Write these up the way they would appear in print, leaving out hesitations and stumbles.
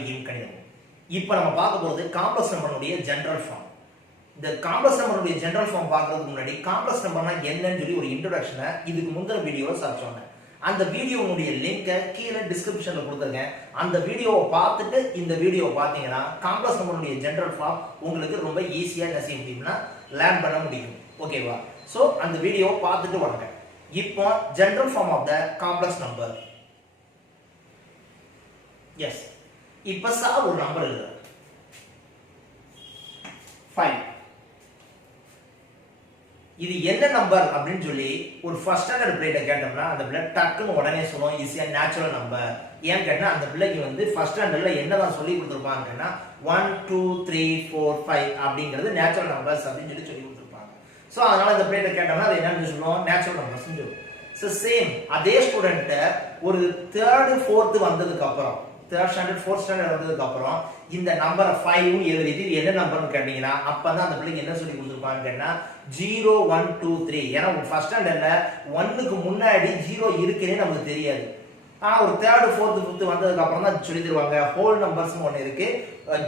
நம்பிக்கையும் கணிதம். இப்போ நம்ம பார்க்க போகிறது காம்ப்ளெக்ஸ் நம்பருடைய ஜெனரல் ஃபார்ம். இந்த காம்ப்ளெக்ஸ் நம்பருடைய ஜெனரல் ஃபார்ம் பார்க்கறதுக்கு முன்னாடி காம்ப்ளெக்ஸ் நம்பர்னா என்னன்னு சொல்லி ஒரு இன்ட்ரோடக்ஷனை இதுக்கு முந்தின வீடியோவில் சாப்பிட்டோங்க. அந்த வீடியோனுடைய லிங்கை கீழே டிஸ்கிரிப்ஷனில் கொடுத்துருக்கேன். அந்த வீடியோவை பார்த்துட்டு இந்த வீடியோவை பார்த்தீங்கன்னா காம்ப்ளெக்ஸ் நம்பருடைய ஜெனரல் ஃபார்ம் உங்களுக்கு ரொம்ப ஈஸியாக என்ன செய்ய முடியும்னா லேர்ன் பண்ண முடியும். ஓகேவா? ஸோ அந்த வீடியோவை பார்த்துட்டு வாங்க. இப்போ general form of the complex number. Yes, இப்போ சார் ஒரு நம்பர் இருக்கு 5. இது என்ன நம்பர் அப்படின்னு சொல்லி ஒரு ஃபர்ஸ்ட் ஸ்டாண்டர்ட் பிள்ளைகிட்ட கேட்டோம்னா அந்த பிள்ளை டக்குன்னு உடனே சொல்லுவோம் ஈஸியா நேச்சுரல் நம்பர். ஏன்னு கேட்டா அந்த பிள்ளைக்கு வந்து ஃபர்ஸ்ட் ஸ்டாண்டர்ட்ல என்னதான் சொல்லி கொடுத்துருப்பாங்கன்னா 1 2 3 4 5 அப்படிங்கிறது நேச்சுரல் நம்பர்ஸ் அப்படின்னு சொல்லி கொடுத்துருப்பாங்க. ஸோ அதனால இந்த பிள்ளைகிட்ட கேட்டோம்னா அது என்னன்னு சொல்லுவோம் நேச்சுரல் நம்பர்ஸ் சொல்லுவோம். ஸோ சேம் அதே ஸ்டூடெண்ட் ஒரு 3rd 4th வந்ததுக்கு அப்புறம் 3rd ஸ்டாண்டர்ட் 4th ஸ்டாண்டர்ட் வந்ததுக்கு அப்புறம் இந்த நம்பரை 5 எழுதிட்டு என்ன நம்பர்னு கேட்டீங்கன்னா அப்பதான் அந்த பிள்ளைக்கு என்ன சொல்லி கொடுத்துருப்பாங்க கேட்டா 0 1 2 3. ஏன்னா ஃபர்ஸ்ட் ஸ்டாண்டர்ட்ல 1க்கு முன்னாடி 0 இருக்குன்னே நமக்கு தெரியாது. ஒரு 3rd 4th 5th வந்ததுக்கு அப்புறம் தான் சொல்லி தருவாங்க ஹோல் நம்பர்ஸ் ஒன்று இருக்கு.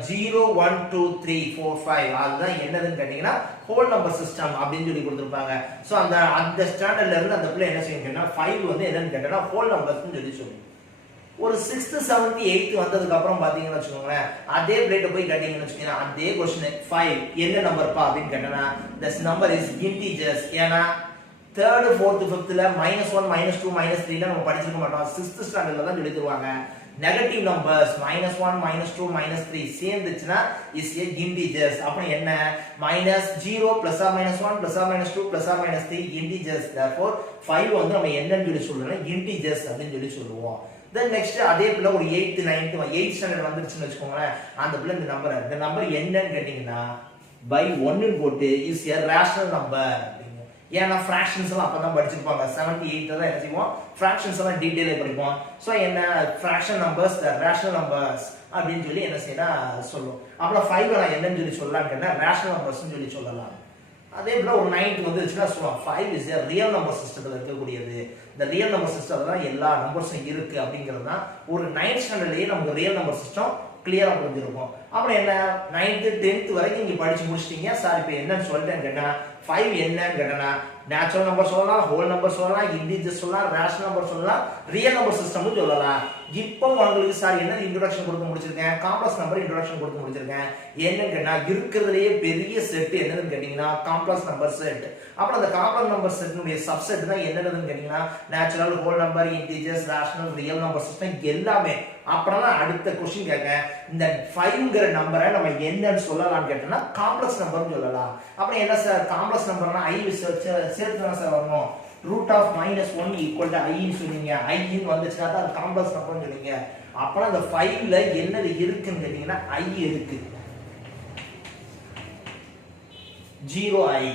0 1 2 3 4 5 அதுதான் என்னதுன்னு கேட்டீங்கன்னா ஹோல் நம்பர் சிஸ்டம் அப்படின்னு சொல்லி கொடுத்துருப்பாங்க. ஸோ அந்த ஸ்டாண்டர்ட்ல இருந்து அந்த பிள்ளை என்ன செய்யும் கேட்டா 5 வந்து என்னன்னு கேட்டா ஹோல் நம்பர்ஸ் சொல்லி ஒரு 6th 7th 8th வந்ததுக்கு அப்புறம் பாத்தீங்கன்னு வச்சுக்கோங்களேன் அதே பிளேட்டை போய் கட்டிங்கன்னு வச்சுக்கோங்க அதே கொஸ்டின் 5 என்ன நம்பர்ப்பா அப்படின்னு கேட்டனா this number is integers. ஏன்னா 3rd 4th 5thல -1 -2 -3 நம்ம படிச்சிருக்க மாட்டோம். 6th ஸ்டாண்டர்ட்ல தான் சொல்லி தருவாங்க நெகட்டிவ் நம்பர்ஸ் -1 -2 -3 சேர்ந்துச்சுன்னா இஸ் a integers. அப்ப என்ன -0 +or -1 +or -2 +or -3 integers. therefore 5 வந்து நம்ம என்னன்னு சொல்லி சொல்றோம்னா integers அப்படின்னு சொல்லி சொல்லுவோம். then next அதே பிள்ளை ஒரு 8th 9th 8th ஸ்டாண்டர்ட் வந்துருச்சுன்னு வச்சுக்கோங்களேன் அந்த பிள்ளை இந்த நம்பர் என்னன்னு கேட்டீங்கன்னா by 1 போட்டு இஸ் a rational number. ஏன்னா ஃபிராக்ஷன்ஸ் எல்லாம் அப்பதான் படிச்சிருப்பாங்க 7th 8th தான் என்ன செய்வோம் ஃபிராக்ஷன்ஸ் எல்லாம் டீடைலா படிப்போம். ஸோ என்ன ஃபிராக்ஷன் நம்பர்ஸ் ரேஷனல் நம்பர்ஸ் அப்படின்னு சொல்லி என்ன செய்யலாம் சொல்லுவோம். அப்புறம் 5 நான் என்னன்னு சொல்லி சொல்லலாம் கேட்டா ரேஷனல் நம்பர்ஸ் சொல்லி சொல்லலாம். அதே போல ஒரு 9th வந்துருச்சுன்னா சொல்லுவோம் 5 இஸ் a ரியல் நம்பர் சிஸ்டத்தில் இருக்கக்கூடியது. இந்த ரியல் நம்பர் சிஸ்டத்தில் தான் எல்லா நம்பர்ஸும் இருக்கு அப்படிங்கிறது தான் ஒரு 9th ஸ்டாண்டர்ட்லயே நமக்கு ரியல் நம்பர் சிஸ்டம் கிளியரா புரிஞ்சிருக்கும். அப்புறம் என்ன 9th 10th வரைக்கும் நீங்க படிச்சு முடிச்சிட்டீங்க. சார் இப்போ என்னன்னு சொல்லிட்டேன்னு கேட்டா 5 என்னன்னு கேட்டனா நேச்சுரல் நம்பர் சொல்லலாம், ஹோல் நம்பர் சொல்லலாம், இன்டிஜர்ஸ் சொல்லலாம், ரேஷனல் நம்பர் சொல்லலாம், ரியல் நம்பர் சிஸ்டம்னு சொல்லலாம். இப்போ உங்களுக்கு சார் என்ன இன்ட்ரோடக்ஷன் கொடுத்து முடிச்சிருக்கேன் காம்ப்ளெக்ஸ் நம்பர் இன்ட்ரோடக்ஷன் கொடுத்து முடிச்சிருக்கேன். என்னன்னு கேட்டா இருக்கிறதுலயே பெரிய செட் என்னன்னு கேட்டீங்கன்னா காம்ப்ளெக்ஸ் நம்பர் செட். அப்புறம் அந்த காம்ப்ளெக்ஸ் நம்பர் செட்னுடைய சப்செட் தான் என்னன்னு கேட்டீங்கன்னா natural, whole number, integers, rational, real number system எல்லாமே. அப்புறம் அடுத்த கொஸ்டின் கேட்க இந்த 5ங்கிற நம்பரை நம்ம என்னன்னு சொல்லலாம்னு கேட்டோம்னா காம்ப்ளெக்ஸ் நம்பர்னு சொல்லலாம். அப்புறம் என்ன சார் காம்ப்ளெக்ஸ் நம்பர்னா i சேர்த்து தான் சார் வரணும். √(-1) = i ன்னு சொன்னீங்க. i ன்னு வந்துச்சுன்னா தான் காம்ப்ளெக்ஸ் நம்பர்னு சொன்னீங்க. அப்புறம் அந்த 5ல என்னது இருக்குன்னு கேட்டீங்கன்னா i இருக்கு 0i.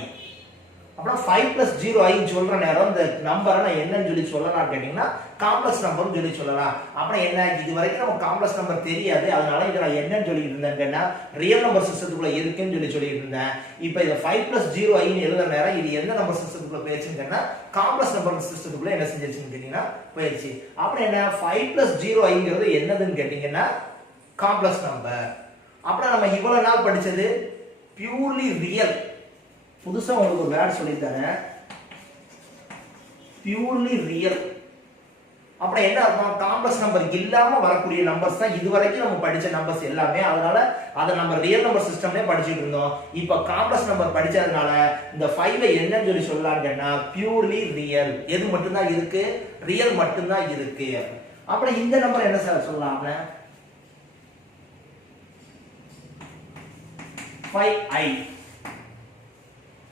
அப்புறம் 5 + 0i சொல்ற நேரம் இந்த நம்பரை நான் என்னன்னு சொல்லி சொல்லலாம் கேட்டீங்கன்னா காம்ப்ளெக்ஸ் நம்பர்னு சொல்லி சொல்லலாம். அப்புறம் என்ன இது வரைக்கும் நம்ம காம்ப்ளெக்ஸ் நம்பர் தெரியாது. அதனால இதை நான் என்னன்னு சொல்லிட்டு இருந்தேன்னா ரியல் நம்பர் சிஸ்டத்துக்குள்ள இருக்குன்னு சொல்லிட்டு இருந்தேன். இப்போ இதை 5 + 0i எழுதுற நேரம் இது எந்த நம்பர் சிஸ்டத்துக்குள்ள போயிடுச்சுன்னு கேட்டா காம்ப்ளெக்ஸ் நம்பர் சிஸ்டத்துக்குள்ள என்ன செஞ்சிருச்சுன்னு கேட்டீங்கன்னா போயிடுச்சு. அப்புறம் என்ன 5 + 0iங்கிறது என்னதுன்னு கேட்டீங்கன்னா காம்ப்ளெக்ஸ் நம்பர். அப்புறம் நம்ம இவ்வளவு நாள் படிச்சது பியூர்லி ரியல். புதுசா உங்களுக்கு ஒரு வேர்ட் சொல்லித்தரேன் பியூர்லி ரியல். அப்புறம் என்ன அர்த்தம் காம்ப்ளெக்ஸ் நம்பர் இல்லாம வரக்கூடிய நம்பர்ஸ் தான் இதுவரைக்கும் நம்ம படிச்ச நம்பர்ஸ் எல்லாமே. அதனால அதை நம்ம ரியல் நம்பர் சிஸ்டம்லயே படிச்சுட்டு இருந்தோம். இப்ப காம்ப்ளெக்ஸ் நம்பர் படிச்சதுனால இந்த 5 என்னன்னு சொல்லி சொல்லலாம்னா பியூர்லி ரியல். எது மட்டும்தான் இருக்கு ரியல் மட்டும்தான் இருக்கு. அப்புறம் இந்த நம்பர் என்ன சார் சொல்லலாம் 5i.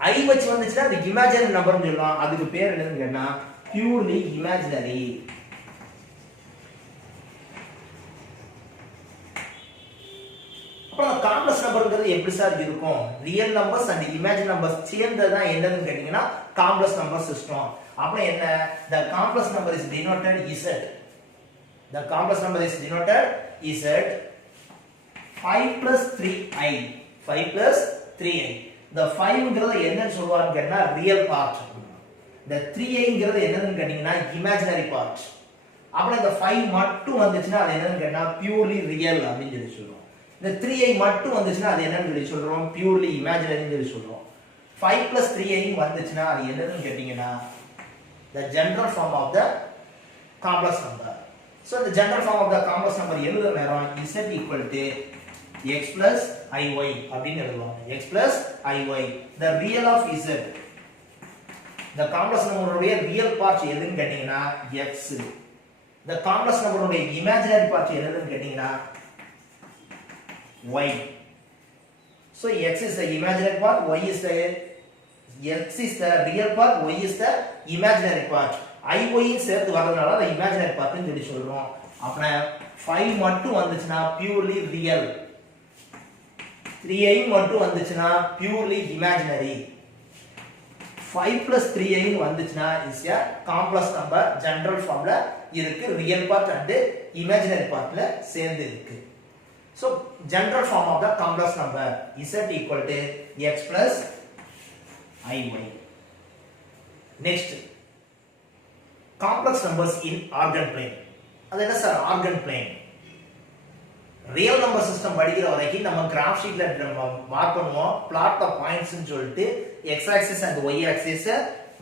i வச்சு வந்துச்சுன்னா அது இமேஜினரி நம்பர்னு சொல்லலாம். அதுக்கு பேர் என்னன்னு கேட்டா பியூர்லி இமேஜினரி. அப்புறம் காம்ப்ளெக்ஸ் நம்பர்ங்கிறது எப்படி சார் இருக்கும் real numbers and imaginary numbers சேர்ந்ததா என்னன்னு கேட்டீங்கன்னா காம்ப்ளெக்ஸ் நம்பர் சிஸ்டம். அப்புறம் என்ன the complex number is denoted z. The complex number is denoted z. 5 + 3i 5 + 3i. The 5ங்கிறது என்னன்னு சொல்வாங்க கேட்டா ரியல் பார்ட். The 3iங்கிறது என்னன்னு கேட்டீங்கன்னா இமேஜினரி பார்ட். அப்புறம் இந்த 5 மட்டும் வந்துச்சுன்னா அது என்னன்னு கேட்டா பியூர்லி ரியல் அப்படின்னு சொல்லி சொல்றோம். இந்த 3i மட்டும் வந்துச்சுன்னா அது என்னன்னு சொல்லி சொல்றோம், பியூர்லி இமேஜினரின்னு சொல்லி சொல்றோம். 5 plus 3i வந்துச்சுன்னா அது என்னன்னு கேட்டீங்கன்னா the general form of the complex number. So the general form of the complex number எழுதுற நேரம் z equal to x plus iy அப்படின்னு எழுதுவாங்க. x plus iy, the real of z, the complex number உடைய real part எதுன்னு கேட்டீங்கன்னா x, the complex number உடைய imaginary part எதுன்னு கேட்டீங்கன்னா y. So x is the imaginary part, x is the real part, y is the imaginary part. iy சேர்த்து வரதுனால the imaginary part ன்னு சொல்லி சொல்றோம். அப்புறம் 5 மட்டும் வந்துச்சுன்னா purely real, 3i மட்டும் வந்துச்சுன்னா purely imaginary, 5 plus 3i வந்துச்சுன்னா is a complex number, general formல இருக்கு, real part and imaginary partல சேர்ந்து இருக்கு. So general form of the complex number z equal to x plus iy. Next, complex numbers in organ plane. அது என்ன sir organ plane? Real number system படிக்கிற வரைக்கும் நம்ம graph ஷீட்ல mark பண்ணுவோம், plot the points னு சொல்லிட்டு x axis and y axis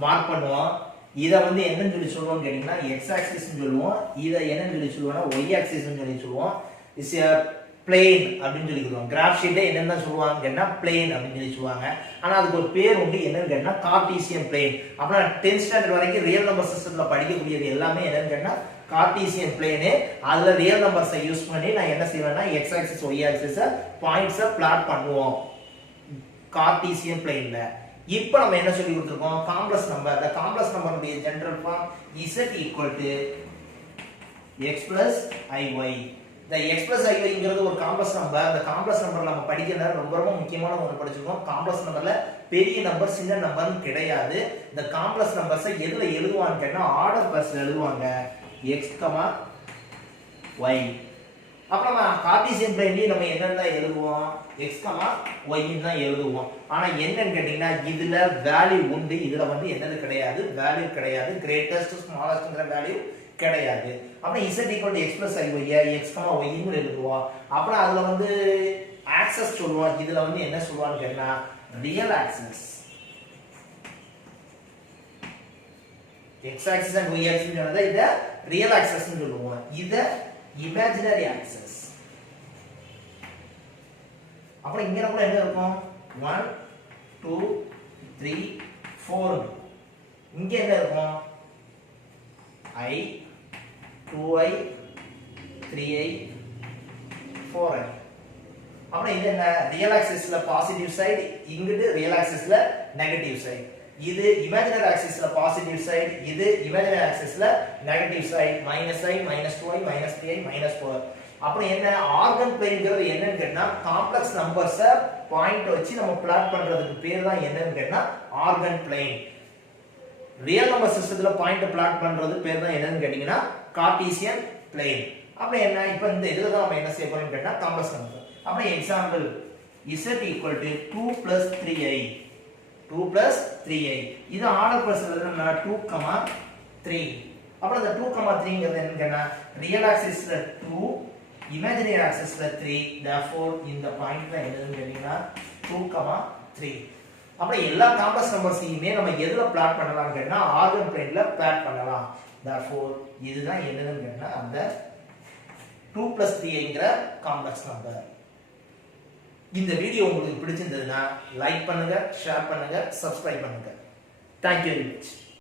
mark பண்ணுவோம். இத வந்து என்னன்னு சொல்லி சொல்லுவோம் கேட்டிங்கன்னா x axis னு சொல்லுவோம், இத என்னன்னு சொல்லி சொல்லுவோம்னா y axis னு சொல்லி சொல்லுவோம். is a plane அப்படின்னு சொல்லி சொல்லுவாங்க. கிராஃப் ஷீட்ல என்னென்ன சொல்லுவாங்க கேட்டா plane அப்படின்னு சொல்லி சொல்லுவாங்க. ஆனா அதுக்கு ஒரு பேர் உண்டு, என்னன்னு கேட்டா கார்ட்டீசியன் plane. அப்புறம் 10th ஸ்டாண்டர்ட் வரைக்கும் ரியல் நம்பர் சிஸ்டம்ல படிக்கக்கூடியது எல்லாமே என்னன்னு கேட்டா கார்ட்டீசியன் plane. அதுல ரியல் நம்பர்ஸை யூஸ் பண்ணி நான் என்ன செய்வேன்னா x axis y axis பாயிண்ட்ஸை பிளாட் பண்ணுவோம் கார்ட்டீசியன் பிளேன்ல. இப்போ நம்ம என்ன சொல்லி கொடுத்திருக்கோம், complex number. the complex number உடைய general form z equal to x plus iy. the x plus iy ங்கிறது ஒரு காம்ப்ளெக்ஸ் நம்பர். அந்த காம்ப்ளெக்ஸ் நம்பர் நம்ம படிக்கிறது ரொம்ப ரொம்ப முக்கியமான ஒன்று படிச்சிருக்கோம். காம்ப்ளெக்ஸ் நம்பர்ல பெரிய நம்பர் சின்ன நம்பர்னு கிடையாது. இந்த காம்ப்ளெக்ஸ் நம்பர்ஸை எதுல எழுதுவான்னு கேட்டா ஆர்டர் பஸ்ல எழுதுவாங்க, x, y. அப்புறம் நம்ம கார்ட்டீசியன் பிளேன்லயே நம்ம என்னென்ன எழுதுவோம், x, y ன்னு தான் எழுதுவோம். ஆனா என்னன்னு கேட்டீங்கன்னா இதுல வேல்யூ உண்டு, இதுல வந்து என்னது கிடையாது, வேல்யூ கிடையாது, கிரேட்டஸ்ட் ஸ்மாலஸ்ட்ங்கற வேல்யூ கிடையாது. அப்புறம் z equal to x plus iy, x, y ன்னு எழுதுவோம். அப்புறம் அதுல வந்து ஆக்சஸ் சொல்லுவோம், இதுல வந்து என்ன சொல்லுவான்னு கேட்டா real access. x axis and y axis சொன்னதை இத ரியல் ஆக்சஸ் னு சொல்லுவோம், இத இமேஜினரி ஆக்சஸ். அப்புறம் இங்க கூட என்ன இருக்கும், 1 2 3 4. இங்க என்ன இருக்கும், i 2i 3i 4i. அப்புறம் இது என்ன, ரியல் ஆக்சிஸ்ல பாசிட்டிவ் சைடு, இங்கிட்டு ரியல் ஆக்சிஸ்ல நெகட்டிவ் சைடு. இது இமேஜினரி ஆக்சிஸ்ல பாசிட்டிவ் சைடு, இது இமேஜினரி ஆக்சிஸ்ல negative side. -i -2i -3i -4. அப்புறம் என்ன ஆர்கன் பிளேன்ங்கிறது என்னன்னு கேட்டா காம்ப்ளெக்ஸ் நம்பர்ஸை பாயிண்ட் வச்சு நம்ம பிளாட் பண்றதுக்கு பேர் தான் என்னன்னு கேட்டா ஆர்கன் பிளேன். ரியல் நம்பர் சிஸ்டத்துல பாயிண்ட் பிளாட் பண்றது பேர் தான் என்னன்னு கேட்டீங்கன்னா கார்ட்டீசியன் பிளேன். அப்புறம் என்ன, இப்போ இந்த இதுல தான் நம்ம என்ன செய்ய போறோம்னு கேட்டா காம்ப்ளெக்ஸ் நம்பர். அப்புறம் example z equal to 2 plus 3i, 2 plus 3i. இது ஆர்டர் பஸ்ல எழுதுனா 2, 3. அப்புறம் இந்த 2, 3ங்கிறது என்னன்னா ரியல் ஆக்சிஸ்ல 2, இமேஜினரி ஆக்சிஸ்ல 3. therefore இந்த பாயிண்ட்ல என்னன்னு கேட்டீங்கன்னா 2, 3. அப்புறம் எல்லா காம்ப்ளெக்ஸ் நம்பர்ஸையுமே நம்ம எதுல பிளாட் பண்ணலாம்னு கேட்டா ஆர்கன் பிளேன்ல பிளாட் பண்ணலாம். therefore இதுதான் என்னன்னு கேட்டா அந்த 2 plus 3ங்கிற காம்ப்ளெக்ஸ் நம்பர். இந்த வீடியோ உங்களுக்கு பிடிச்சிருந்ததுன்னா லைக் பண்ணுங்க, ஷேர் பண்ணுங்க, சப்ஸ்கிரைப் பண்ணுங்க. Thank you very much.